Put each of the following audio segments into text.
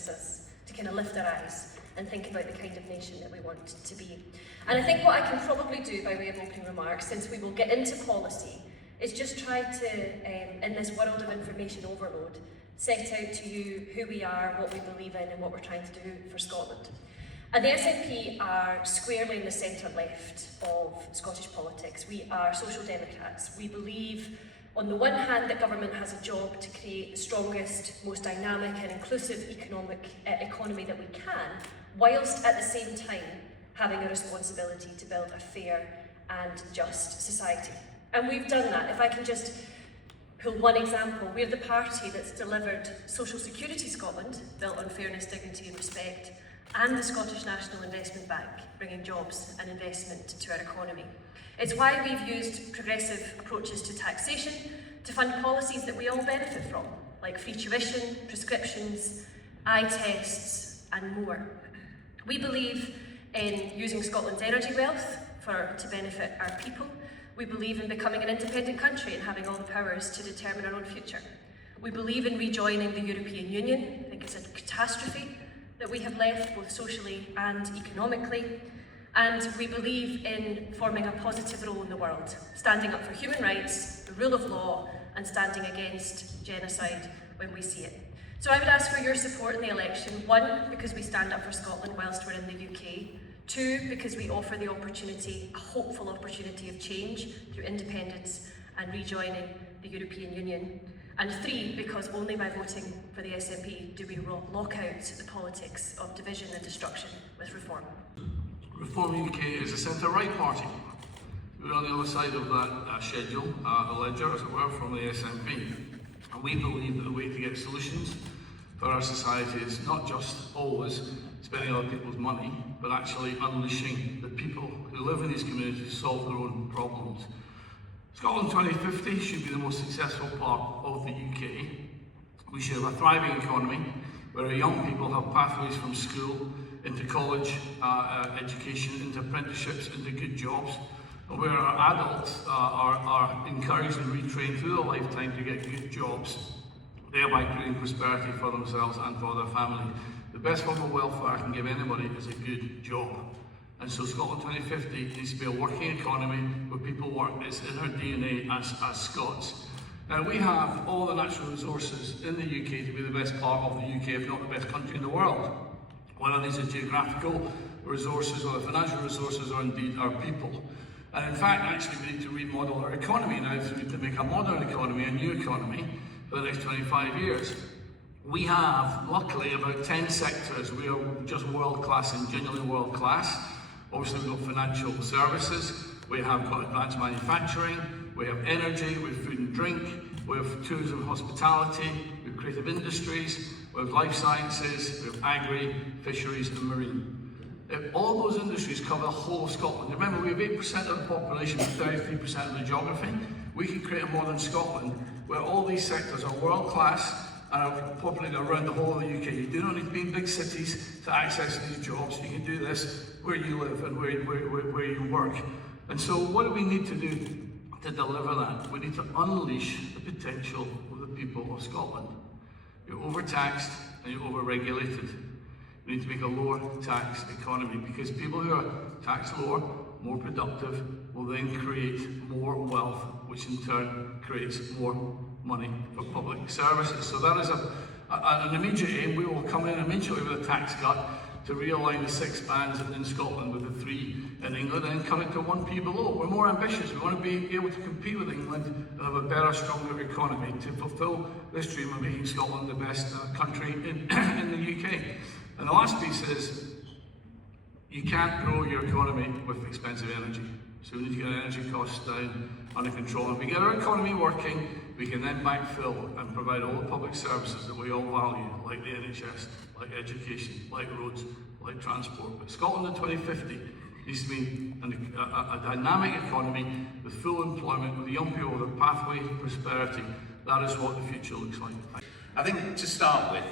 shifts us to kind of lift our eyes and think about the kind of nation that we want to be. And I think what I can probably do by way of opening remarks, since we will get into policy, is just try to, in this world of information overload, set out to you who we are, what we believe in, and what we're trying to do for Scotland. And the SNP are squarely in the centre-left of Scottish politics. We are social democrats. We believe, on the one hand, that government has a job to create the strongest, most dynamic and inclusive economy that we can, whilst at the same time having a responsibility to build a fair and just society. And we've done that. If I can just pull one example, we're the party that's delivered Social Security Scotland, built on fairness, dignity and respect, and the Scottish National Investment Bank, bringing jobs and investment to our economy. It's why we've used progressive approaches to taxation to fund policies that we all benefit from, like free tuition, prescriptions, eye tests, and more. We believe in using Scotland's energy wealth to benefit our people. We believe in becoming an independent country and having all the powers to determine our own future. We believe in rejoining the European Union. I think it's a catastrophe that we have left, both socially and economically. And we believe in forming a positive role in the world, standing up for human rights, the rule of law, and standing against genocide when we see it. So I would ask for your support in the election. 1, because we stand up for Scotland whilst we're in the UK. 2, because we offer the opportunity, a hopeful opportunity of change through independence and rejoining the European Union. And 3, because only by voting for the SNP do we lock out the politics of division and destruction with reform. Reform UK is a centre-right party. We're on the other side of that schedule, the ledger, as it were, from the SNP. And we believe that the way to get solutions for our society is not just always spending other people's money, but actually unleashing the people who live in these communities to solve their own problems. Scotland 2050 should be the most successful part of the UK. We should have a thriving economy where our young people have pathways from school into college education, into apprenticeships, into good jobs, and where our adults are encouraged and retrained through their lifetime to get good jobs, thereby creating prosperity for themselves and for their family. The best form of welfare I can give anybody is a good job. And so Scotland 2050 needs to be a working economy where people work. It's in our DNA as Scots. Now, we have all the natural resources in the UK to be the best part of the UK, if not the best country in the world. Whether these are geographical resources or the financial resources or indeed our people. And in fact, actually, we need to remodel our economy now to make a modern economy, a new economy, for the next 25 years. We have, luckily, about 10 sectors. We are just world-class and genuinely world-class. Obviously, we've got financial services, we have got advanced manufacturing, we have energy, we have food and drink, we have tourism and hospitality, we have creative industries, we have life sciences, we have agri, fisheries and marine. All those industries cover the whole of Scotland. Remember, we have 8% of the population and 33% of the geography. We can create a modern Scotland where all these sectors are world-class and are populated around the whole of the UK. You do not need to be in big cities to access these jobs. You can do this where you live and where you work. And so what do we need to do to deliver that? We need to unleash the potential of the people of Scotland. You're overtaxed and you're overregulated. We need to make a lower tax economy because people who are taxed lower, more productive, will then create more wealth, which in turn creates more money for public services. So that is an immediate aim. We will come in immediately with a tax cut to realign the 6 bands in Scotland with the 3 in England and cut it to 1p below. We're more ambitious. We want to be able to compete with England and have a better, stronger economy to fulfil this dream of making Scotland the best country in the UK. And the last piece is you can't grow your economy with expensive energy. So we need to get energy costs down under control. And if we get our economy working, we can then backfill and provide all the public services that we all value, like the NHS, like education, like roads, like transport. But Scotland in 2050 needs to be a dynamic economy with full employment, with young people with a pathway to prosperity. That is what the future looks like. I think to start with,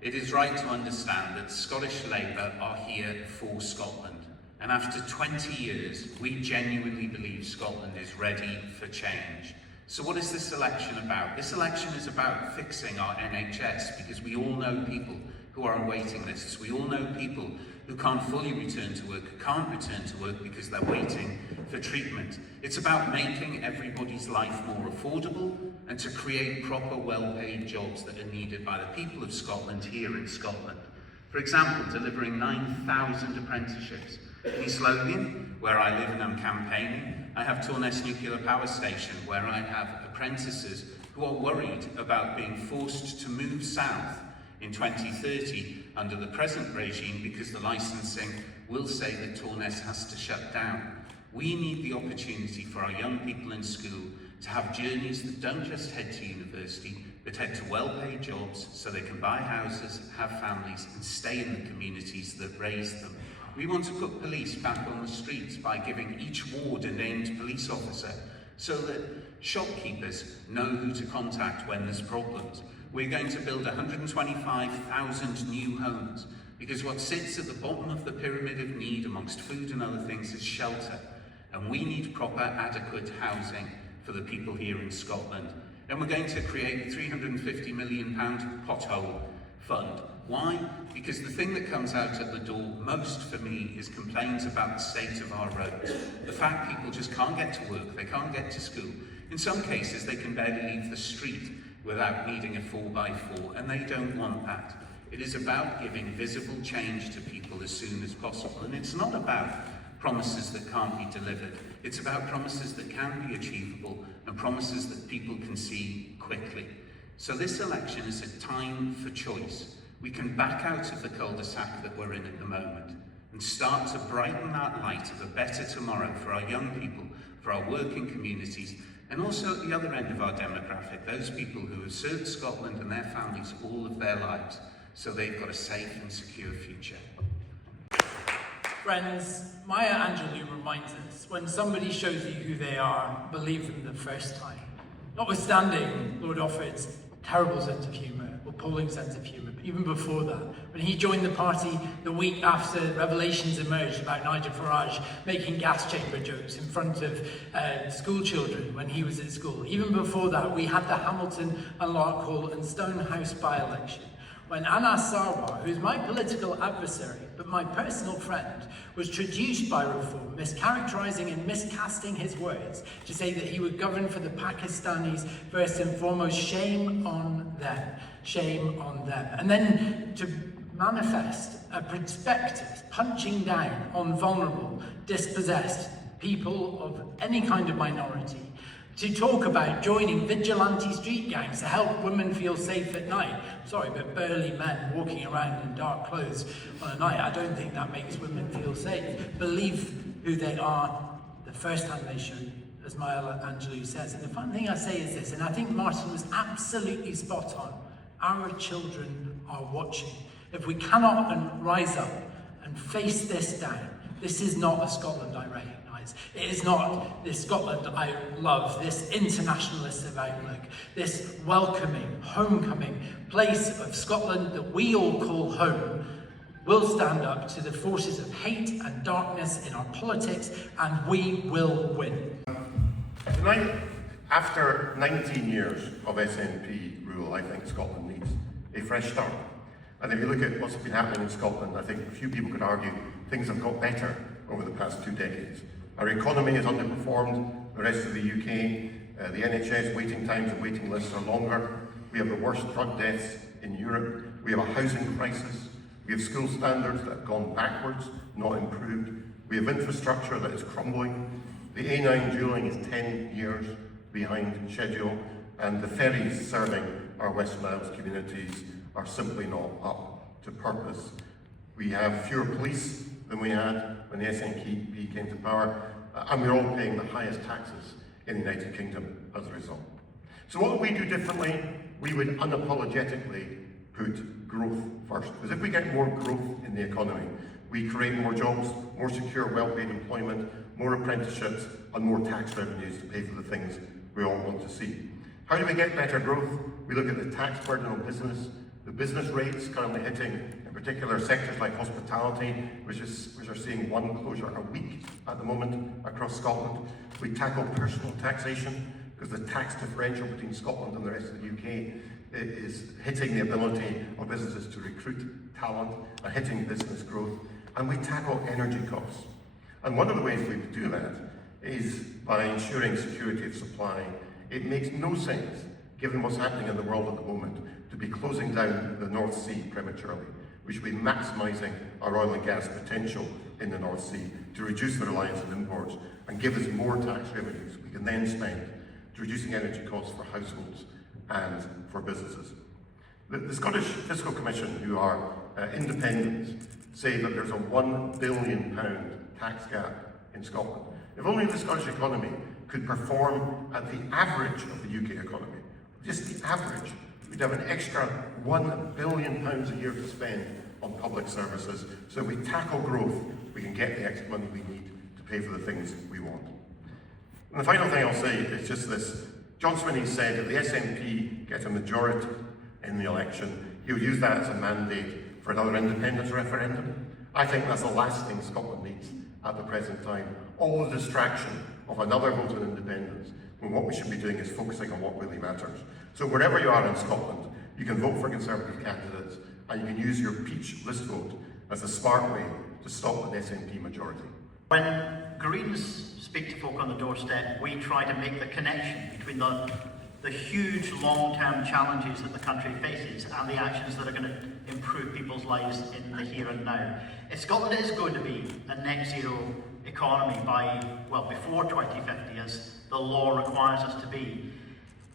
it is right to understand that Scottish Labour are here for Scotland. And after 20 years, we genuinely believe Scotland is ready for change. So what is this election about? This election is about fixing our NHS because we all know people who are on waiting lists. We all know people who can't fully return to work, who can't return to work because they're waiting for treatment. It's about making everybody's life more affordable and to create proper, well-paid jobs that are needed by the people of Scotland here in Scotland. For example, delivering 9,000 apprenticeships. In East Lothian, where I live and I'm campaigning, I have Torness Nuclear Power Station, where I have apprentices who are worried about being forced to move south in 2030 under the present regime because the licensing will say that Torness has to shut down. We need the opportunity for our young people in school to have journeys that don't just head to university, but head to well-paid jobs so they can buy houses, have families, and stay in the communities that raised them. We want to put police back on the streets by giving each ward a named police officer so that shopkeepers know who to contact when there's problems. We're going to build 125,000 new homes because what sits at the bottom of the pyramid of need amongst food and other things is shelter. And we need proper, adequate housing for the people here in Scotland. And we're going to create a £350 million pothole fund. Why? Because the thing that comes out at the door most for me is complaints about the state of our roads. The fact people just can't get to work, they can't get to school. In some cases, they can barely leave the street without needing a 4x4, and they don't want that. It is about giving visible change to people as soon as possible, and it's not about promises that can't be delivered. It's about promises that can be achievable and promises that people can see quickly. So this election is a time for choice. We can back out of the cul-de-sac that we're in at the moment and start to brighten that light of a better tomorrow for our young people, for our working communities, and also at the other end of our demographic, those people who have served Scotland and their families all of their lives, so they've got a safe and secure future. Friends, Maya Angelou reminds us, when somebody shows you who they are, believe them the first time. Notwithstanding Lord Offord's terrible sense of humour, appalling sense of humour, but even before that, when he joined the party the week after revelations emerged about Nigel Farage making gas chamber jokes in front of school children when he was at school. Even before that, we had the Hamilton and Larkhall and Stonehouse by-election, when Anas Sarwar, who's my political adversary, but my personal friend, was traduced by Reform, mischaracterising and miscasting his words to say that he would govern for the Pakistanis first and foremost. Shame on them. Shame on them. And then to manifest a perspective punching down on vulnerable, dispossessed people of any kind of minority, to talk about joining vigilante street gangs to help women feel safe at night. Sorry, but burly men walking around in dark clothes on a night, I don't think that makes women feel safe. Believe who they are the first time they show you, as Maya Angelou says. And the fun thing I say is this, and I think Martin was absolutely spot on. Our children are watching. If we cannot rise up and face this down, this is not a Scotland I recognise. It is not this Scotland I love, this internationalist of outlook, this welcoming, homecoming place of Scotland that we all call home. Will stand up to the forces of hate and darkness in our politics, and we will win. Tonight, after 19 years of SNP rule, I think Scotland needs a fresh start. And if you look at what's been happening in Scotland, I think a few people could argue things have got better over the past 2 decades. Our economy has underperformed the rest of the UK. The NHS waiting times and waiting lists are longer. We have the worst drug deaths in Europe. We have a housing crisis. We have school standards that have gone backwards, not improved. We have infrastructure that is crumbling. The A9 dualling is 10 years behind schedule, and the ferries serving our Western Isles communities are simply not up to purpose. We have fewer police than we had when the SNP came to power, and we're all paying the highest taxes in the United Kingdom as a result. So what would we do differently? We would unapologetically put growth first, because if we get more growth in the economy, we create more jobs, more secure, well-paid employment, more apprenticeships, and more tax revenues to pay for the things we all want to see. How do we get better growth? We look at the tax burden on business, the business rates currently hitting in particular sectors like hospitality, which are seeing one closure a week at the moment across Scotland. We tackle personal taxation, because the tax differential between Scotland and the rest of the UK is hitting the ability of businesses to recruit talent and hitting business growth, and we tackle energy costs. And one of the ways we do that is by ensuring security of supply. It makes no sense, given what's happening in the world at the moment, to be closing down the North Sea prematurely. We should be maximising our oil and gas potential in the North Sea to reduce the reliance on imports and give us more tax revenues we can then spend to reducing energy costs for households and for businesses. The Scottish Fiscal Commission, who are independent, say that there's a £1 billion tax gap in Scotland. If only the Scottish economy could perform at the average of the UK economy, just the average, we'd have an extra £1 billion a year to spend on public services. So if we tackle growth, we can get the extra money we need to pay for the things we want. And the final thing I'll say is just this. John Swinney said if the SNP get a majority in the election, he'll use that as a mandate for another independence referendum. I think that's the last thing Scotland needs at the present time. All the distraction of another vote on independence, when what we should be doing is focusing on what really matters. So wherever you are in Scotland, you can vote for Conservative candidates and you can use your peach list vote as a smart way to stop an SNP majority. When Greens speak to folk on the doorstep, we try to make the connection between the huge long-term challenges that the country faces and the actions that are going to improve people's lives in the here and now. If Scotland is going to be a net zero economy before 2050, as the law requires us to be,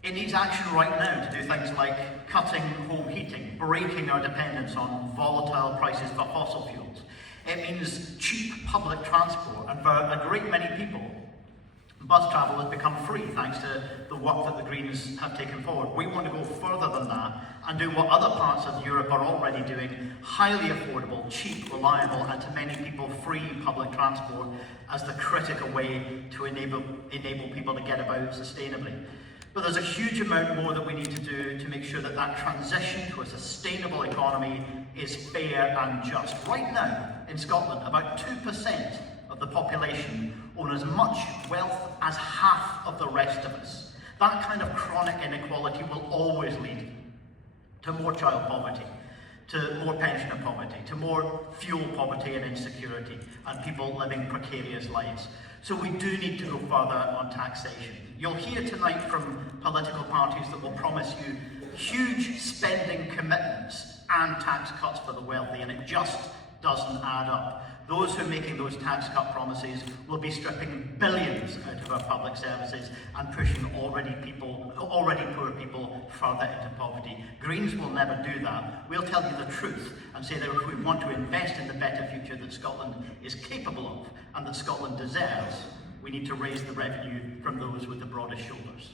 it needs action right now to do things like cutting home heating, breaking our dependence on volatile prices for fossil fuels. It means cheap public transport, and for a great many people, bus travel has become free thanks to the work that the Greens have taken forward. We want to go further than that and do what other parts of Europe are already doing: highly affordable, cheap, reliable, and to many people free public transport as the critical way to enable people to get about sustainably. But there's a huge amount more that we need to do to make sure that that transition to a sustainable economy is fair and just. Right now, in Scotland, about 2% of the population own as much wealth as half of the rest of us. That kind of chronic inequality will always lead to more child poverty, to more pensioner poverty, to more fuel poverty and insecurity, and people living precarious lives. So we do need to go further on taxation. You'll hear tonight from political parties that will promise you huge spending commitments and tax cuts for the wealthy, and it just doesn't add up. Those who are making those tax cut promises will be stripping billions out of our public services and pushing already poor people further into poverty. Greens will never do that. We'll tell you the truth and say that if we want to invest in the better future that Scotland is capable of and that Scotland deserves, we need to raise the revenue from those with the broadest shoulders.